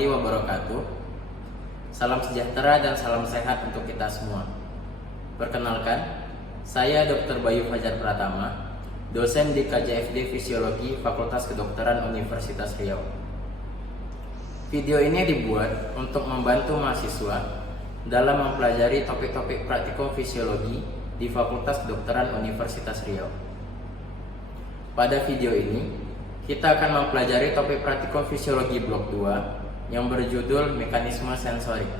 warahmatullahi wabarakatuh. Salam sejahtera dan salam sehat untuk kita semua. Perkenalkan, saya Dr. Bayu Fajar Pratama, dosen di KJFD Fisiologi Fakultas Kedokteran Universitas Riau. Video ini dibuat untuk membantu mahasiswa dalam mempelajari topik-topik praktikum fisiologi di Fakultas Kedokteran Universitas Riau. Pada video ini, kita akan mempelajari topik praktikum fisiologi blok 2 yang berjudul mekanisme sensorik.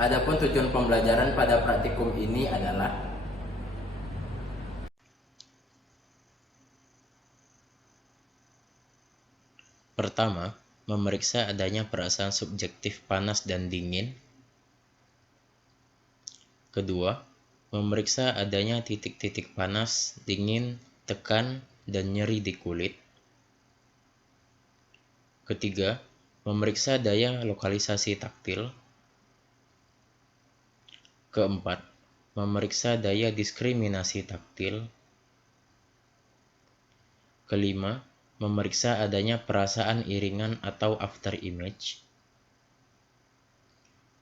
Adapun tujuan pembelajaran pada praktikum ini adalah pertama, memeriksa adanya perasaan subjektif panas dan dingin. Kedua, memeriksa adanya titik-titik panas, dingin, tekan, dan nyeri di kulit. Ketiga, memeriksa daya lokalisasi taktil. Keempat, memeriksa daya diskriminasi taktil. Kelima, memeriksa adanya perasaan iringan atau after image.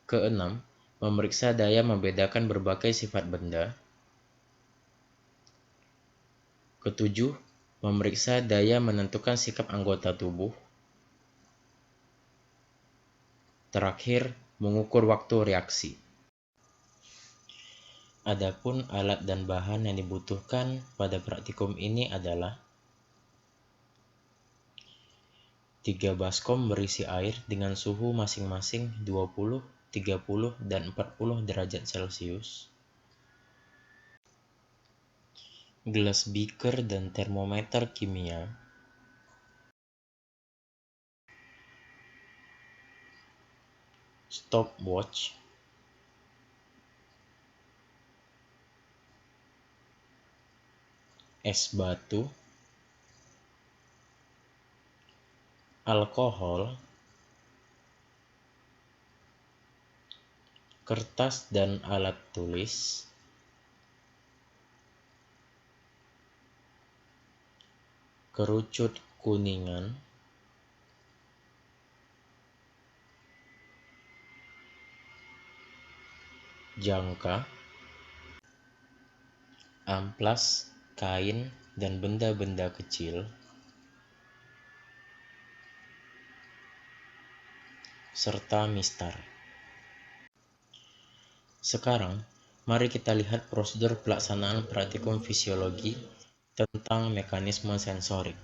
Keenam, memeriksa daya membedakan berbagai sifat benda. Ketujuh, memeriksa daya menentukan sikap anggota tubuh. Terakhir, mengukur waktu reaksi. Adapun alat dan bahan yang dibutuhkan pada praktikum ini adalah 3 baskom berisi air dengan suhu masing-masing 20, 30, dan 40 derajat Celcius. Gelas beaker dan termometer kimia. Stopwatch. Es batu. Alkohol. Kertas dan alat tulis. Kerucut kuningan. Jangka, amplas, kain, dan benda-benda kecil, serta mistar. Sekarang, mari kita lihat prosedur pelaksanaan praktikum fisiologi tentang mekanisme sensorik.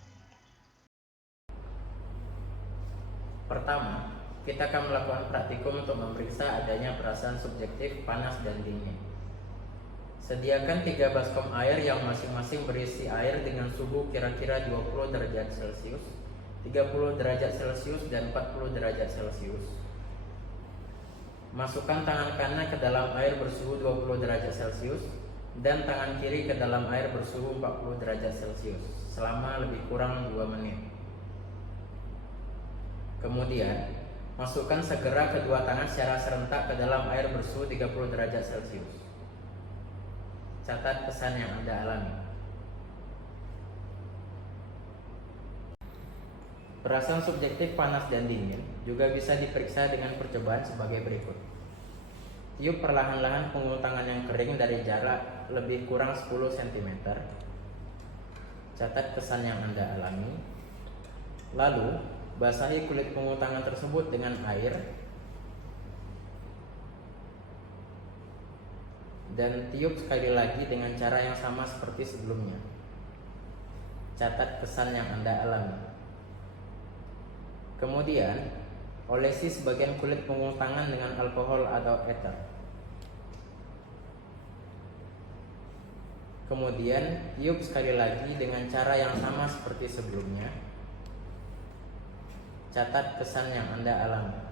pertama, kita akan melakukan praktikum untuk memeriksa adanya perasaan subjektif panas dan dingin. Sediakan 3 baskom air yang masing-masing berisi air dengan suhu kira-kira 20 derajat Celcius, 30 derajat Celcius, dan 40 derajat Celcius. Masukkan tangan kanan ke dalam air bersuhu 20 derajat Celcius dan tangan kiri ke dalam air bersuhu 40 derajat Celcius selama lebih kurang 2 menit. Kemudian, masukkan segera kedua tangan secara serentak ke dalam air bersuhu 30 derajat Celcius. Catat pesan yang Anda alami. Perasaan subjektif panas dan dingin juga bisa diperiksa dengan percobaan sebagai berikut. Tiup perlahan-lahan punggung tangan yang kering dari jarak lebih kurang 10 cm. Catat pesan yang Anda alami. Lalu, basahi kulit punggung tangan tersebut dengan air dan tiup sekali lagi dengan cara yang sama seperti sebelumnya. Catat pesan yang Anda alami. Kemudian, olesi sebagian kulit punggung tangan dengan alkohol atau ether. Kemudian, tiup sekali lagi dengan cara yang sama seperti sebelumnya. Catat pesan yang Anda alami.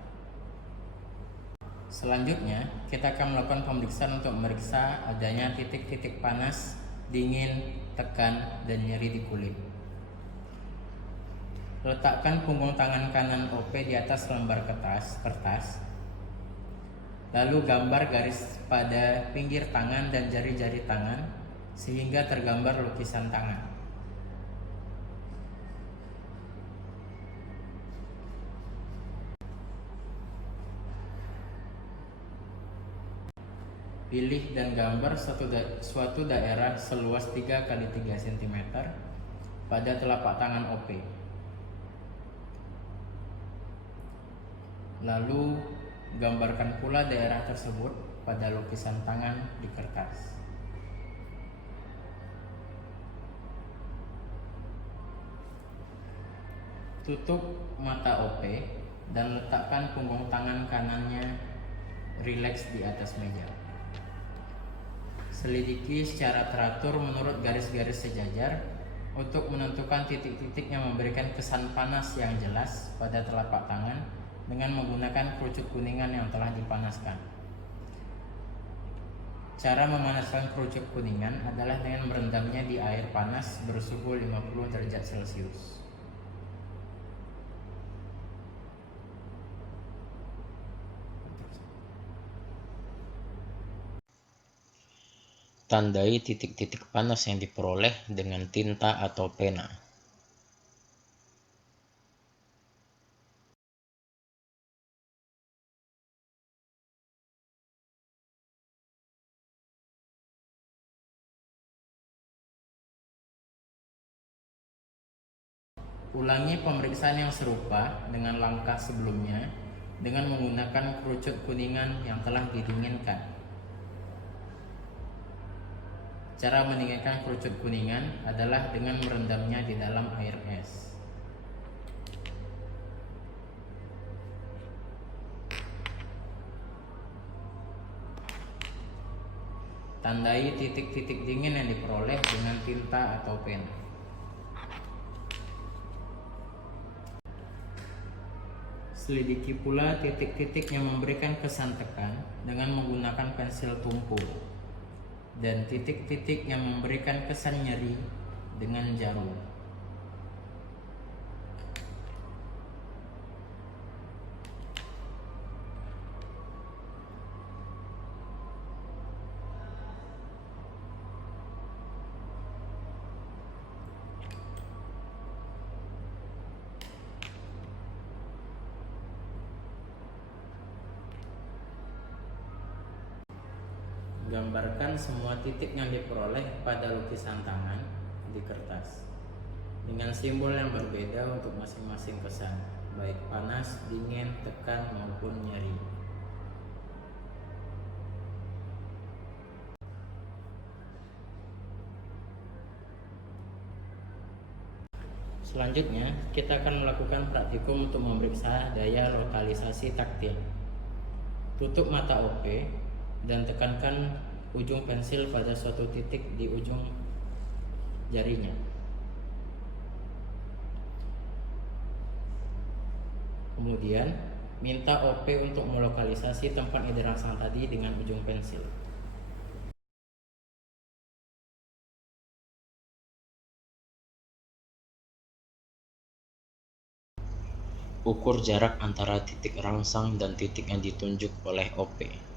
Selanjutnya, kita akan melakukan pemeriksaan untuk memeriksa adanya titik-titik panas, dingin, tekan, dan nyeri di kulit. Letakkan punggung tangan kanan OP di atas lembar kertas. Lalu gambar garis pada pinggir tangan dan jari-jari tangan sehingga tergambar lukisan tangan. Pilih dan gambar suatu daerah seluas 3 x 3 cm pada telapak tangan OP. Lalu gambarkan pula daerah tersebut pada lukisan tangan di kertas. Tutup mata OP dan letakkan punggung tangan kanannya rileks di atas meja. Selidiki secara teratur menurut garis-garis sejajar untuk menentukan titik-titik yang memberikan kesan panas yang jelas pada telapak tangan dengan menggunakan kerucut kuningan yang telah dipanaskan. Cara memanaskan kerucut kuningan adalah dengan merendamnya di air panas bersuhu 50 derajat Celcius. Tandai titik-titik panas yang diperoleh dengan tinta atau pena. Ulangi pemeriksaan yang serupa dengan langkah sebelumnya dengan menggunakan kerucut kuningan yang telah didinginkan. Cara mendinginkan kerucut kuningan adalah dengan merendamnya di dalam air es. Tandai titik-titik dingin yang diperoleh dengan tinta atau pena. Selidiki pula titik-titik yang memberikan kesan tekan dengan menggunakan pensil tumpul dan titik-titik yang memberikan kesan nyeri dengan jarum. Gambarkan semua titik yang diperoleh pada lukisan tangan di kertas dengan simbol yang berbeda untuk masing-masing kesan, baik panas, dingin, tekan, maupun nyeri. Selanjutnya, kita akan melakukan praktikum untuk memeriksa daya lokalisasi taktil. Tutup mata OP dan tekankan ujung pensil pada suatu titik di ujung jarinya. Kemudian, minta OP untuk melokalisasi tempat yang dirangsang tadi dengan ujung pensil. Ukur jarak antara titik rangsang dan titik yang ditunjuk oleh OP.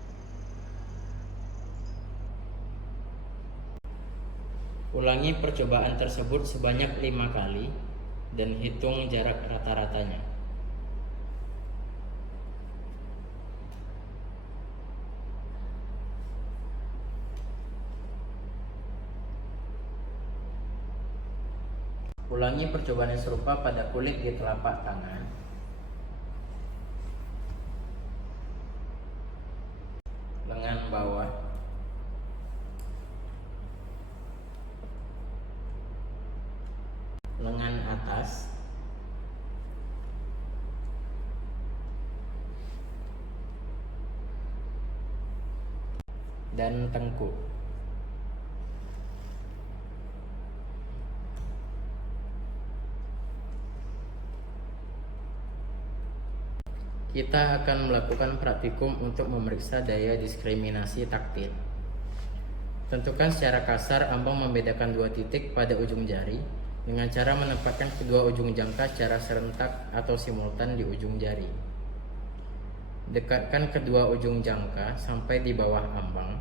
Ulangi percobaan tersebut sebanyak 5 kali dan hitung jarak rata-ratanya. Ulangi percobaan yang serupa pada kulit di telapak tangan. Lengan bawah, lengan atas, dan tengkuk. Kita akan melakukan praktikum untuk memeriksa daya diskriminasi taktil. Tentukan secara kasar ambang membedakan dua titik pada ujung jari dengan cara menempatkan kedua ujung jangka secara serentak atau simultan di ujung jari. Dekatkan kedua ujung jangka sampai di bawah ambang.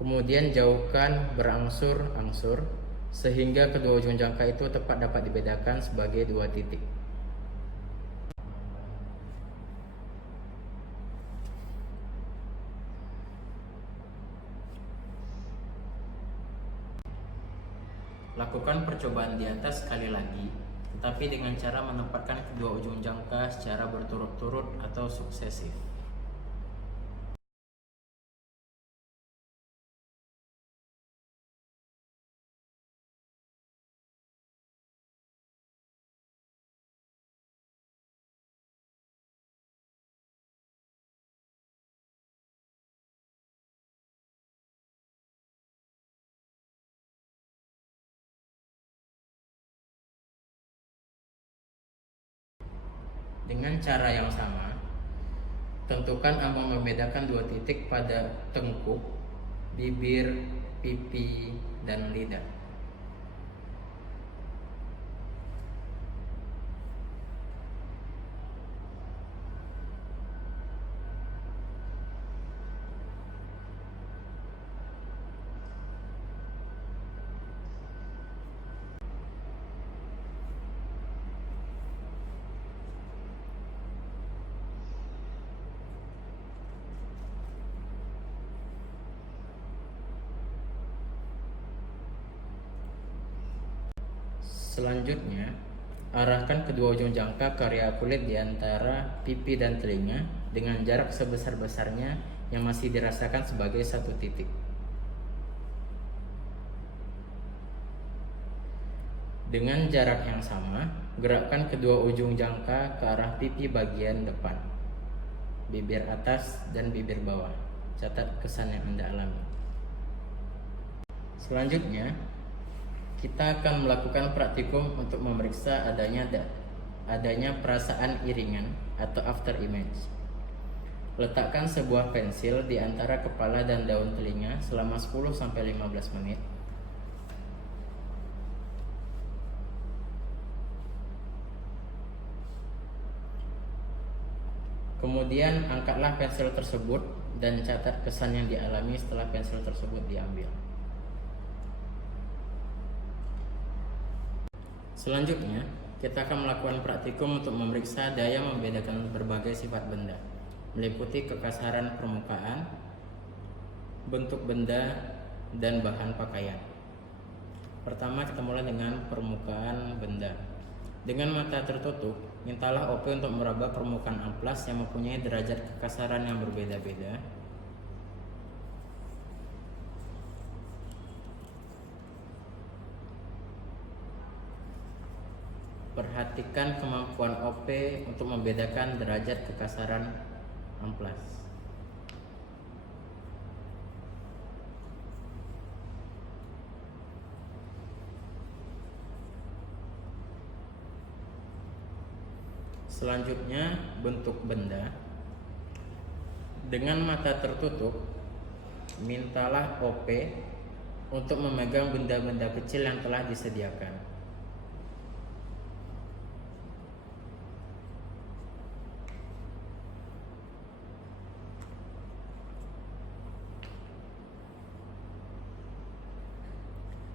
Kemudian jauhkan berangsur-angsur sehingga kedua ujung jangka itu tepat dapat dibedakan sebagai dua titik. Lakukan percobaan di atas sekali lagi, tetapi dengan cara menempatkan kedua ujung jangka secara berturut-turut atau suksesif. Dengan cara yang sama, tentukan ambang membedakan dua titik pada tengkuk, bibir, pipi, dan lidah. Selanjutnya, arahkan kedua ujung jangka ke area kulit di antara pipi dan telinga dengan jarak sebesar-besarnya yang masih dirasakan sebagai satu titik. Dengan jarak yang sama, gerakkan kedua ujung jangka ke arah pipi bagian depan, bibir atas dan bibir bawah. Catat kesan yang Anda alami. Selanjutnya, kita akan melakukan praktikum untuk memeriksa adanya perasaan iringan atau after image. Letakkan sebuah pensil di antara kepala dan daun telinga selama 10-15 menit. Kemudian angkatlah pensil tersebut dan catat kesan yang dialami setelah pensil tersebut diambil. Selanjutnya, kita akan melakukan praktikum untuk memeriksa daya membedakan berbagai sifat benda, meliputi kekasaran permukaan, bentuk benda, dan bahan pakaian. Pertama, kita mulai dengan permukaan benda. Dengan mata tertutup, mintalah OP untuk meraba permukaan amplas yang mempunyai derajat kekasaran yang berbeda-beda. Perhatikan kemampuan OP untuk membedakan derajat kekasaran amplas. Selanjutnya, bentuk benda. Dengan mata tertutup, mintalah OP untuk memegang benda-benda kecil yang telah disediakan.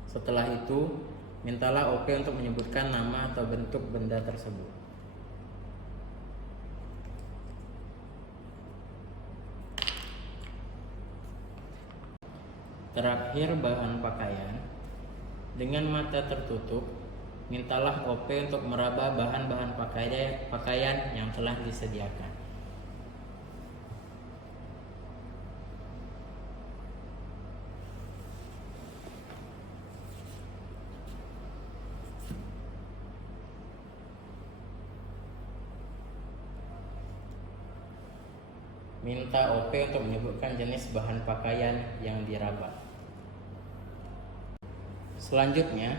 Setelah itu, mintalah OP untuk menyebutkan nama atau bentuk benda tersebut. Terakhir, bahan pakaian. Dengan mata tertutup, mintalah OP untuk meraba bahan-bahan pakaian yang telah disediakan. Minta OP untuk menyebutkan jenis bahan pakaian yang diraba. Selanjutnya,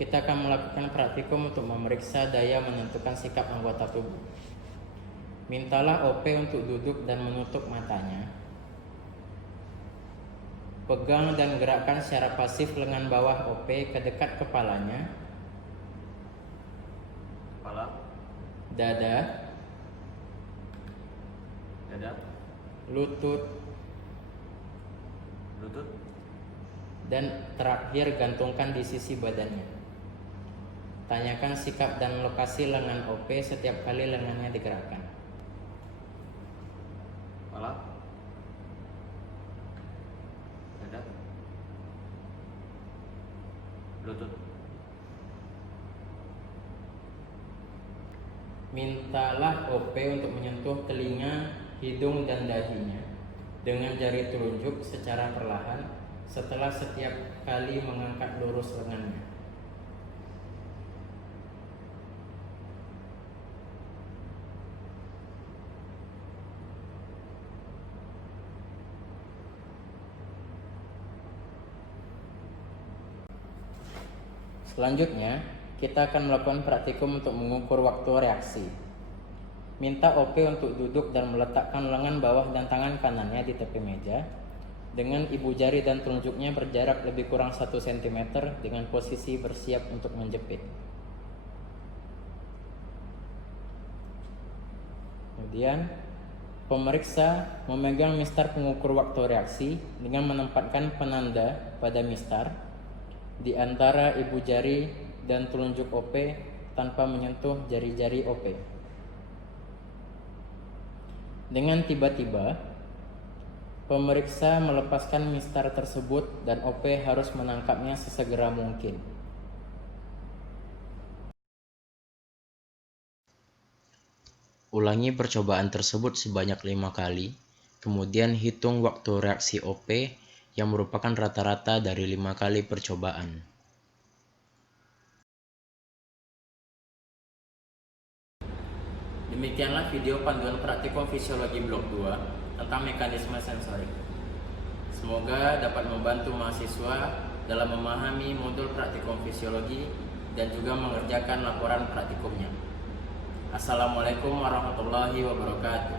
kita akan melakukan praktikum untuk memeriksa daya menentukan sikap anggota tubuh. Mintalah OP untuk duduk dan menutup matanya. Pegang dan gerakkan secara pasif lengan bawah OP ke dekat kepalanya, kepala, dada, lutut, dan terakhir gantungkan di sisi badannya. Tanyakan sikap dan lokasi lengan OP setiap kali lengannya digerakkan. kepala, dada, lutut. Mintalah OP untuk menyentuh telinga, hidung, dan dahinya dengan jari telunjuk secara perlahan setelah setiap kali mengangkat lurus lengannya. Selanjutnya, kita akan melakukan praktikum untuk mengukur waktu reaksi. Minta OP untuk duduk dan meletakkan lengan bawah dan tangan kanannya di tepi meja dengan ibu jari dan telunjuknya berjarak lebih kurang 1 cm dengan posisi bersiap untuk menjepit. Kemudian, pemeriksa memegang mistar pengukur waktu reaksi dengan menempatkan penanda pada mistar di antara ibu jari dan telunjuk OP tanpa menyentuh jari-jari OP. Dengan tiba-tiba, pemeriksa melepaskan mistar tersebut dan OP harus menangkapnya sesegera mungkin. Ulangi percobaan tersebut sebanyak 5 kali, kemudian hitung waktu reaksi OP yang merupakan rata-rata dari 5 kali percobaan. Demikianlah video panduan praktikum fisiologi blok 2 tentang mekanisme sensorik. Semoga dapat membantu mahasiswa dalam memahami modul praktikum fisiologi dan juga mengerjakan laporan praktikumnya. Assalamualaikum warahmatullahi wabarakatuh.